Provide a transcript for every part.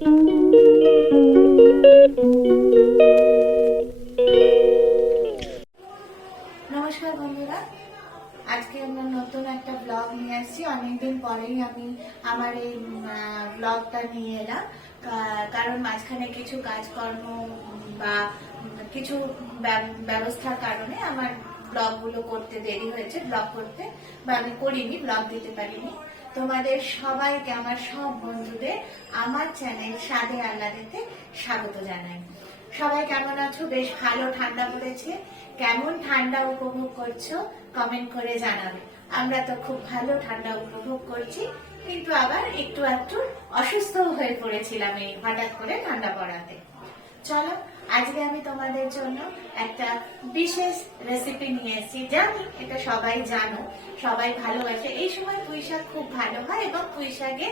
নমস্কার বন্ধুরা, আজকে আমরা নতুন একটা ব্লগ নিয়ে আসছি। অনেকদিন পরেই আমি আমার এই ব্লগটা নিয়ে এলাম, কারণ মাঝখানে কিছু কাজকর্ম বা কিছু ব্যবস্থার কারণে আমার ব্লগগুলো করতে দেরি হয়েছে, ব্লগ করতে বা আমি করিনি, ব্লগ দিতে পারিনি। তোমাদের সবাইকে, আমার সব বন্ধুদের আমার চ্যানেল স্বাদে আহ্লাদেতে স্বাগত জানাই। সবাই কেমন আছো? বেশ ভালো ঠান্ডা পড়েছে। কেমন ঠান্ডা উপভোগ করছো কমেন্ট করে জানাবে। আমরা তো খুব ভালো ঠান্ডা উপভোগ করছি, কিন্তু আবার একটু একটু অসুস্থ হয়ে পড়েছিলাম এই হঠাৎ করে ঠান্ডা পড়াতে। চলো, আজকে আমি তোমাদের জন্য একটা বিশেষ রেসিপি নিয়ে এসেছি। জানি এটা সবাই জানো, সবাই ভালোবাসে। এই সময় পুঁই শাক খুব ভালো হয় এবং পুঁই শাকে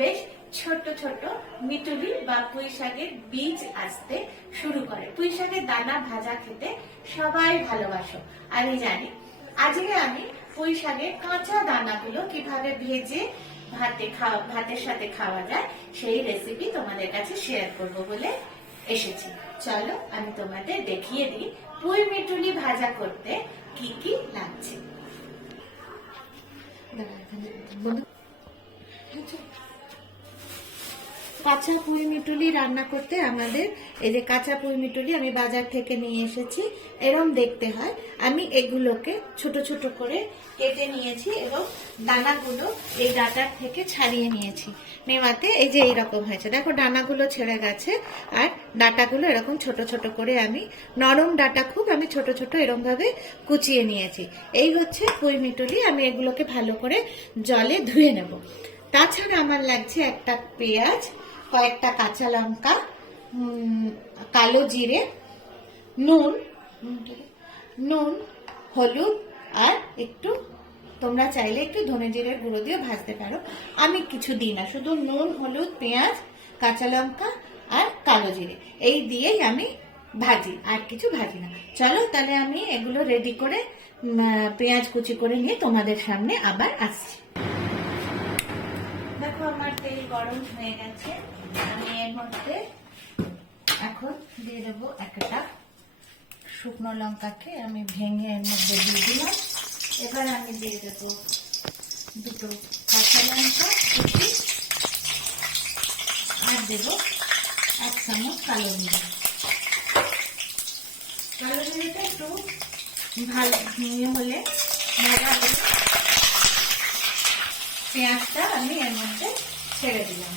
বেশ ছোট ছোট মিটুলি বা পুঁই শাকের বীজ আসতে শুরু করে। পুঁই শাকের দানা ভাজা খেতে সবাই ভালোবাসো, আমি জানি। আজকে আমি পুঁই শাকের কাঁচা দানাগুলো কিভাবে ভেজে ভাতের সাথে খাওয়া যায় সেই রেসিপি তোমাদের কাছে শেয়ার করব বলে এসেছি। চলো আমি তোমাদের দেখিয়ে দিই পুঁই মিটুলি ভাজা করতে কি কি লাগছে। কাঁচা পুঁই মিটুলি রান্না করতে আমাদের এই যে কাঁচা পুঁই মিটুলি আমি বাজার থেকে নিয়ে এসেছি, এরকম দেখতে হয়। আমি এগুলোকে ছোট ছোট করে কেটে নিয়েছি এবং দানাগুলো এই ডাটার থেকে ছাড়িয়ে নিয়েছি। নেওয়াতে এই যে এইরকম হয়েছে, দেখো ডানাগুলো ছেড়ে গেছে আর ডাটাগুলো এরকম ছোট ছোট করে আমি নরম ডাটা খুব আমি ছোট ছোট এরকম ভাবে কুচিয়ে নিয়েছি। এই হচ্ছে পুঁই মিটুলি। আমি এগুলোকে ভালো করে জলে ধুয়ে নেব। তাছাড়া আমার লাগছে একটা পেঁয়াজ, কয়েকটা কাঁচা লঙ্কা, কালো জিরে, নুন, হলুদ আর একটু তোমরা চাইলে একটু ধনে জিরের গুঁড়ো দিয়ে ভাজতে পারো। আমি কিছু দিই না, শুধু নুন, হলুদ, পেঁয়াজ, কাঁচা লঙ্কা আর কালো জিরে এই দিয়েই আমি ভাজি, আর কিছু ভাজি না। চলো তাহলে আমি এগুলো রেডি করে পেঁয়াজ কুচি করে নিয়ে তোমাদের সামনে আবার আসছি। দেখো আমার তেল গরম হয়ে গেছে। আমি এর মধ্যে এখন দিয়ে দেবো একটা শুকনো লঙ্কাকে আমি ভেঙে এর মধ্যে দিয়ে দিলাম। এবার আমি দিয়ে দেবো দুটো কাঁচা লঙ্কা কুচি আর দেবো 1 চামচ কালো জিরে। কালো জিরেটা একটু ভালো হলে ভাজা হলে পেঁয়াজটা আমি এর মধ্যে ছেড়ে দিলাম।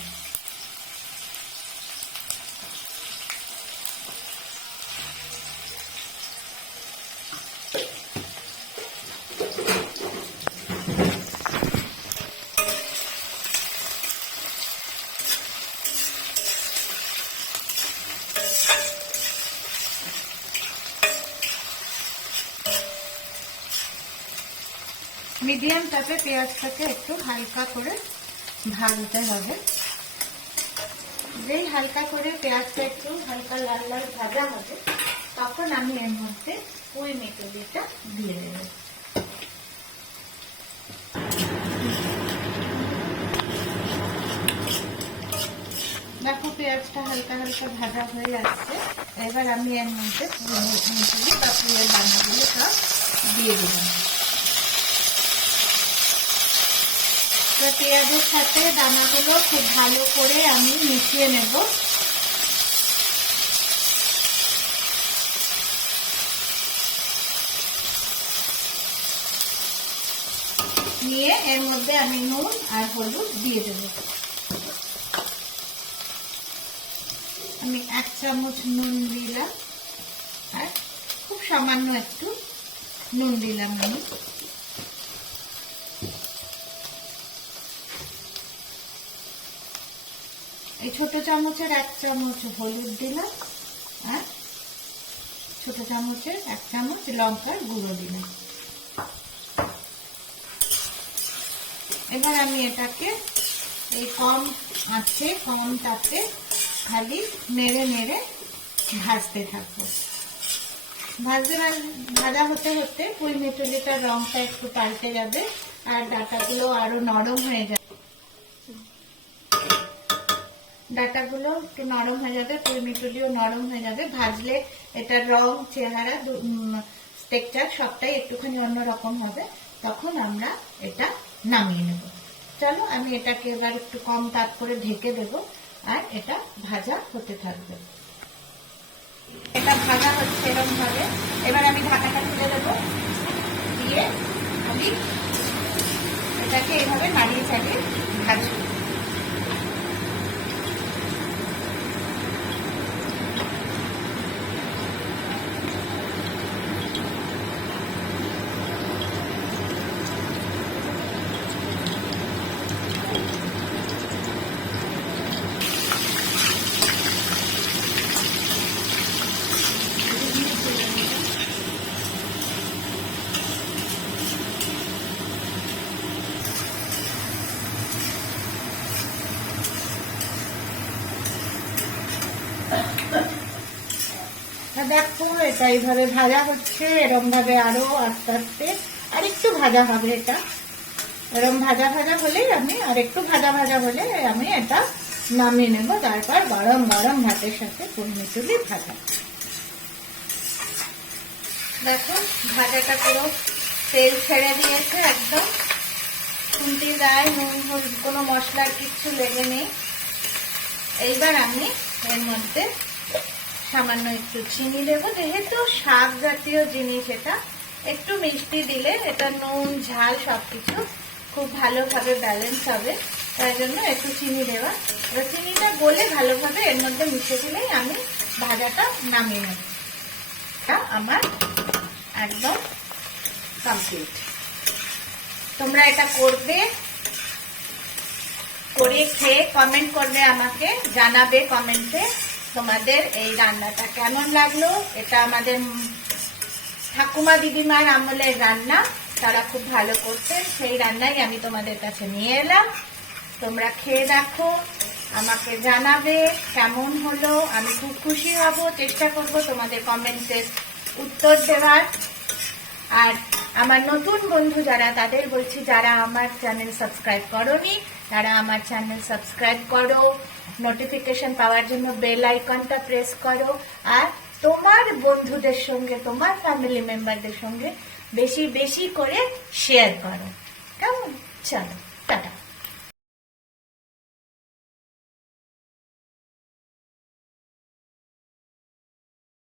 মিডিয়াম তাপে পেঁয়াজটাকে একটু হালকা করে ভাজতে হবে। যেই হালকা করে পেঁয়াজটা একটু হালকা লাল লাল ভাজা হবে তখন আমি এর মধ্যে পুঁই মিটুলিটা দিয়ে দেব। দেখো পেঁয়াজটা হালকা হালকা ভাজা হয়ে যাচ্ছে। এবার আমি এর মধ্যে মিটুলি বা পুঁইয়ের দানাগুলো সব দিয়ে দিলাম। পেঁয়াজের সাথে দানাগুলো খুব ভালো করে আমি মিশিয়ে নেব। নিয়ে এর মধ্যে আমি নুন আর হলুদ দিয়ে দেব। আমি 1 চামচ নুন দিলাম আর খুব সামান্য একটু নুন দিলাম আমি। এই ছোট চামচের 1 চামচ হলুদ দিলাম আর ছোট চামচের 1 চামচ লঙ্কার গুঁড়ো দিলাম। এবার আমি এটাকে এই কম আঁচে কম তাপে খালি নেড়ে নেড়ে ভাজতে থাকবো। ভাজা হতে হতে পুঁই মিটুলিটার রংটা একটু পাল্টে যাবে আর ডাটাগুলো আরো নরম হয়ে যাবে। ডাটাগুলো একটু নরম হয়ে যাবে, পুরমিটুলিও নরম হয়ে যাবে। ভাজলে এটার রং, চেহারা, টেক্সচার সবটাই একটুখানি অন্যরকম হবে। তখন আমরা এটা নামিয়ে নেব। চলো আমি এটাকে এবার একটু কম তাপ করে ঢেকে দেব, আর এটা ভাজা হতে থাকবে। এটা ভাজা হচ্ছে এরকম ভাবে। এবার আমি ঢাকাটা খুলে দেবো, দিয়ে আমি এটাকে এইভাবে নাড়িয়ে চালিয়ে ভাজবো। দেখো এটা এইভাবে ভাজা হচ্ছে, এরম ভাবে আরো আস্তে আস্তে আর একটু ভাজা হবে। এটা এরম ভাজা ভাজা হলেই আমি আর একটু ভাজা ভাজা হলে আমি এটা নামিয়ে নেব। তারপর গরম গরম ভাতের সাথে পুরমিটুলি ভাজা। দেখো ভাজাটা পুরো তেল ছেড়ে দিয়েছে একদম, খুন্তি গায়ে নুন হলুদ কোনো মশলার কিচ্ছু লেগে নেই। এইবার আমি এর মধ্যে সামান্য একটু চিনি দেবো, যেহেতু শাক জাতীয় জিনিস এটা একটু মিষ্টি দিলে এটা নুন ঝাল সবকিছু খুব ভালোভাবে ব্যালেন্স হবে, তাই জন্য একটু চিনি দেওয়া। এবার চিনিটা গলে ভালোভাবে এর মধ্যে মিশে দিলেই আমি ভাজাটা নামিয়ে নেব। আমার একদম কমপ্লিট। তোমরা এটা করবে, করে খেয়ে কমেন্ট করবে, আমাকে জানাবে কমেন্টে তোমাদের এই রান্নাটা কেমন লাগলো। এটা আমাদের ঠাকুমা দিদিমার আমলের রান্না, তারা খুব ভালো করতেন, সেই রান্নাই আমি তোমাদের কাছে নিয়ে এলাম। তোমরা খেয়ে দেখো, আমাকে জানাবে কেমন হলো। আমি খুব খুশি হব, চেষ্টা করব তোমাদের কমেন্টের উত্তর দেওয়ার। আর আমার নতুন বন্ধু যারা, তাদের বলছি যারা আমার চ্যানেল সাবস্ক্রাইব করোনি তারা আমার চ্যানেল সাবস্ক্রাইব করো, নোটিফিকেশন পাওয়ার জন্য বেল আইকনটা প্রেস করো, আর তোমার বন্ধুদের সঙ্গে, তোমার ফ্যামিলি মেম্বারদের সঙ্গে বেশি বেশি করে শেয়ার করো। কেমন? চলো টাটা।